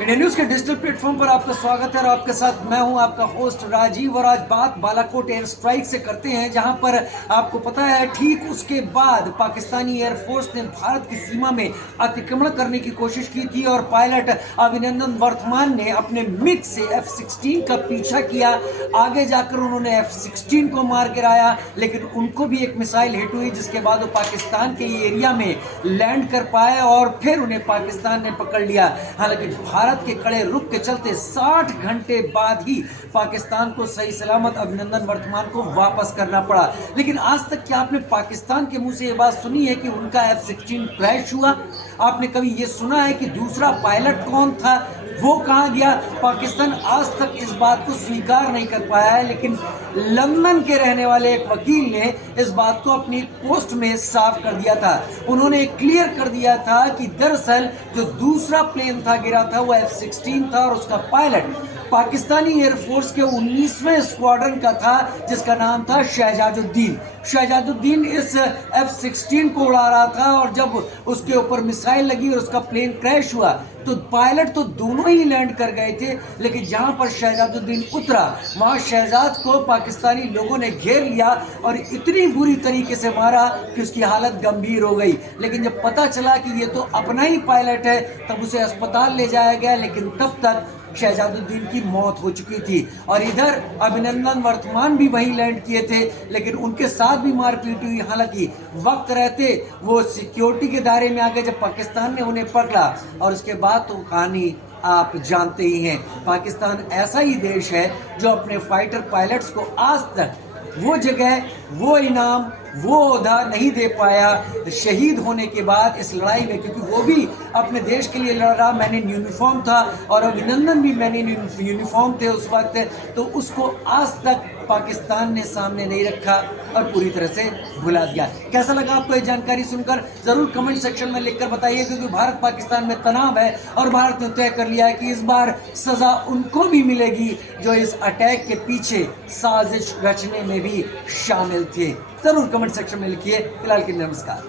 India news के digital platform पर आपका स्वागत है और आपके साथ मैं हूं आपका होस्ट राजीव। और आज बात बालाकोट एयर स्ट्राइक से करते हैं, जहां पर आपको पता है ठीक उसके बाद पाकिस्तानी एयरफोर्स ने भारत की सीमा में अतिक्रमण करने की कोशिश की थी और पायलट अभिनंदन वर्तमान ने अपने मिग से F-16 का पीछा किया। आगे जाकर उन्होंने F-16 को मार गिराया, लेकिन उनको भी एक मिसाइल हिट हुई, जिसके बाद वो पाकिस्तान के एरिया में लैंड कर पाए और फिर उन्हें पाकिस्तान ने पकड़ लिया। हालांकि भारत के कड़े रुख के चलते 60 घंटे बाद ही पाकिस्तान को सही सलामत अभिनंदन वर्तमान को वापस करना पड़ा। लेकिन आज तक क्या आपने पाकिस्तान के मुंह से यह बात सुनी है कि उनका F-16 क्रैश हुआ? आपने कभी यह सुना है कि दूसरा पायलट कौन था, वो कहां गया? पाकिस्तान आज तक इस बात को स्वीकार नहीं कर पाया है। लेकिन लंदन के रहने वाले एक वकील ने इस बात को अपनी पोस्ट में साफ कर दिया था। उन्होंने क्लियर कर दिया था कि दरअसल जो दूसरा प्लेन था गिरा था वो F-16 था और उसका पायलट पाकिस्तानी एयरफोर्स के 19वें स्क्वाड्रन का था, जिसका नाम था शहजादुद्दीन। शहजादुद्दीन इस F-16 को उड़ा रहा था और जब उसके ऊपर मिसाइल लगी और उसका प्लेन क्रैश हुआ तो पायलट तो दोनों ही लैंड कर गए थे, लेकिन जहां पर शहजादुद्दीन उतरा वहां शहजाद को पाकिस्तानी लोगों ने घेर लिया और इतनी बुरी तरीके से मारा कि उसकी हालत गंभीर हो गई। लेकिन जब पता चला कि ये तो अपना ही पायलट है तब उसे अस्पताल ले जाया गया, लेकिन तब तक शहजादुद्दीन की मौत हो चुकी थी। और इधर अभिनंदन वर्तमान भी वहीं लैंड किए थे, लेकिन उनके साथ भी मारपीट हुई। हालांकि वक्त रहते वो सिक्योरिटी के दायरे में आ गए जब पाकिस्तान ने उन्हें पकड़ा, और उसके बाद तो कहानी आप जानते ही हैं। पाकिस्तान ऐसा ही देश है जो अपने फाइटर पायलट्स को आज तक वो जगह, वो इनाम, वो ओहदा नहीं दे पाया शहीद होने के बाद इस लड़ाई में, क्योंकि वो भी अपने देश के लिए लड़ रहा। मैंने यूनिफॉर्म था और अभिनंदन भी मैंने यूनिफॉर्म थे उस वक्त, तो उसको आज तक पाकिस्तान ने सामने नहीं रखा और पूरी तरह से भुला दिया। कैसा लगा आपको ये जानकारी सुनकर? जरूर कमेंट सेक्शन में लिखकर बताइए, क्योंकि भारत पाकिस्तान में तनाव है और भारत ने तय कर लिया है कि इस बार सजा उनको भी मिलेगी जो इस अटैक के पीछे साजिश रचने में भी शामिल थे। जरूर कमेंट सेक्शन में लिखिए। फिलहाल के लिए नमस्कार।